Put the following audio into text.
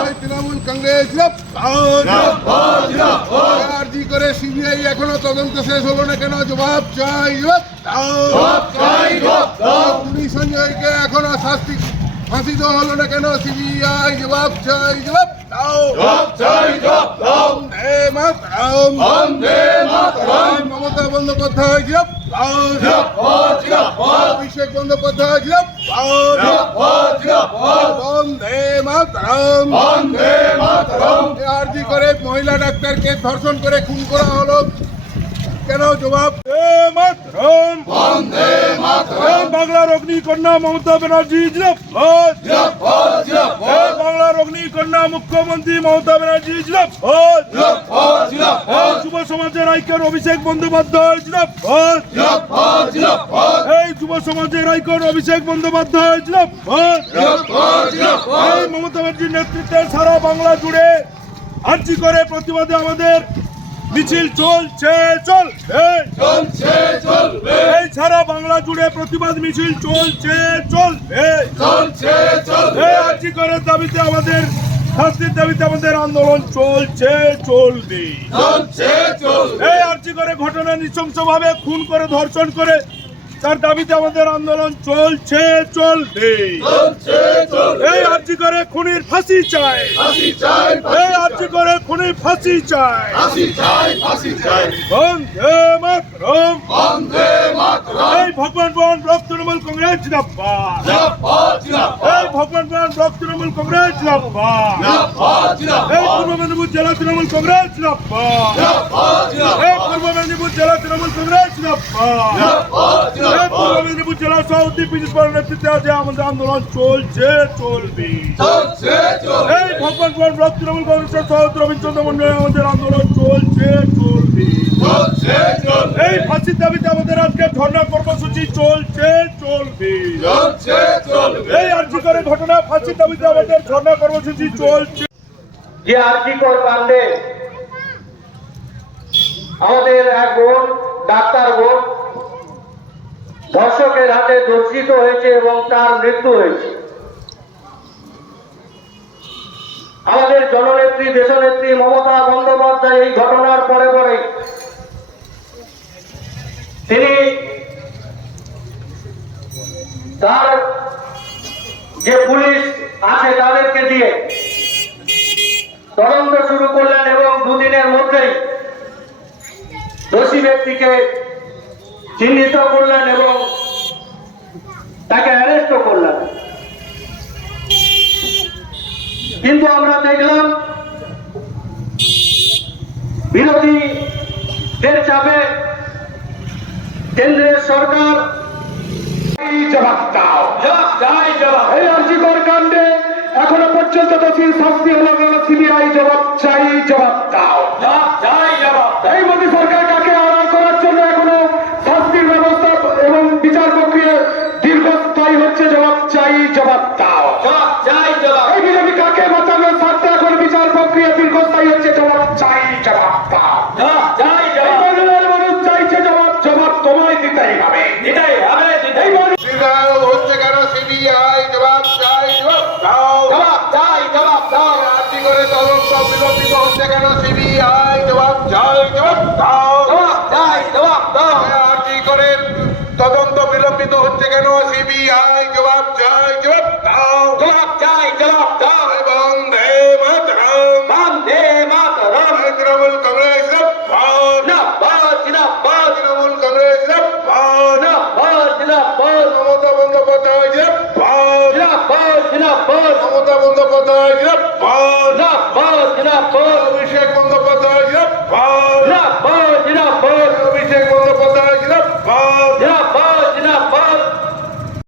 এই তৃণমূল কংগ্রেস আরজি করে সিবিআই এখনও তদন্ত শেষ হলো না কেন জবাব চাই সঞ্জয়কে এখনও শাস্তি ফাঁসি দেওয়া হলো না কেন সিবিআই জবাব চাই মমতা বন্দ্যোপাধ্যায় অভিষেক বন্দ্যোপাধ্যায় ডাক্তারকে ধর্ষণ করে খুন করা হলো। কেন জবাব? বাংলার অগ্নিকন্যা মমতা ব্যানার্জি। বাংলার অগ্নিকন্যা মুখ্যমন্ত্রী মমতা ব্যানার্জি। যুব সমাজের আইকন অভিষেক বন্দ্যোপাধ্যায়। এই যুব সমাজের আইকন অভিষেক বন্দ্যোপাধ্যায়। মমতা ব্যানার্জির নেতৃত্বে সারা বাংলা জুড়ে আর্জি করে প্রতিবাদে আমাদের মিছিল চলছে চল চলছে চলবে। এই সারা বাংলা জুড়ে প্রতিবাদ মিছিল চলছে চলবে। চলছে চলবে। আর্জি করে দাবিতে আমাদের শাস্তির দাবিতে আমাদের আন্দোলন চলছে চলবে। চলছে চলবে। এই আর্জি করে ঘটনা নৃশংসভাবে খুন করে ধর্ষণ করে তার দাবিতে আমাদের আন্দোলন চলছে চলবে। এই আর্জি করে খুনির ফাঁসি চাই। এই আর্জি করে খুনির ফাঁসি চাই। বন্দে মাতরম। এই ভগবান বন ব্লক তৃণমূল কংগ্রেস জিন্দাবাদ। জিন্দাবাদ জিন্দাবাদ এই ভগবান মোহন ব্লক তৃণমূল কংগ্রেস এই পূর্ব মেদিনীপুর জেলা তৃণমূল কংগ্রেস এই পূর্ব মেদিনীপুর জেলা তৃণমূল কংগ্রেস এই পূর্ব মেদিনীপুর জেলা সভাপতি পীযুষ পালের নেতৃত্বে আছে আমাদের আন্দোলন চলছে চলবে। এই ভগবান মোহন ব্লক তৃণমূল কংগ্রেসের সভাপতি রবীন্দ্র মন্ডলে আমাদের আন্দোলন চলছে চলবে। এই ফাঁসির দাবিতে আমাদের আজকে ধর্ণা কর্মসূচি চলছে চলবে। চলছে চলবে এই আর্জি ঘটনা ফাঁসির দাবিতে আমাদের ধর্ণা কর্মসূচি চলছে। যে আমাদের এক বোন, ডাক্তার বোন, ধর্ষকের হাতে দর্শিত হয়েছে এবং তার মৃত্যু হয়েছে। আমাদের জননেত্রী, দেশনেত্রী মমতা বন্দ্যোপাধ্যায় এই ঘটনার পরে পরে তিনি তার যে পুলিশ আছে তাদেরকে দিয়ে তদন্ত শুরু করলেন এবং দুদিনের মধ্যেই দোষী ব্যক্তিকে চিহ্নিত করলেন এবং তাকে অ্যারেস্ট করলেন। কিন্তু আমরা দেখলাম বিরোধীদের চাপে কেন্দ্রের সরকার জবাব দাও এই আর্যিকর কাণ্ডে এখনও পর্যন্ত দোষীর শাস্তি হলো গেল সিবিআই জবাব চাই জবাব দাও। জবাব চাই কেন সিবিআই জবাব চাই জবাব দাও। চাই জবাব দাও। আর্জি করে তদন্ত বিলম্বিত হচ্ছে কেন সিবিআই? জবাব চাই জবাব দাও। জবাব চাই জবাব দাও। বন্দে মাতরম। বন্দে মাতরম। তৃণমূল কংগ্রেস তৃণমূল কংগ্রেস মমতা বন্দ্যোপাধ্যায় মমতা বন্দ্যোপাধ্যায়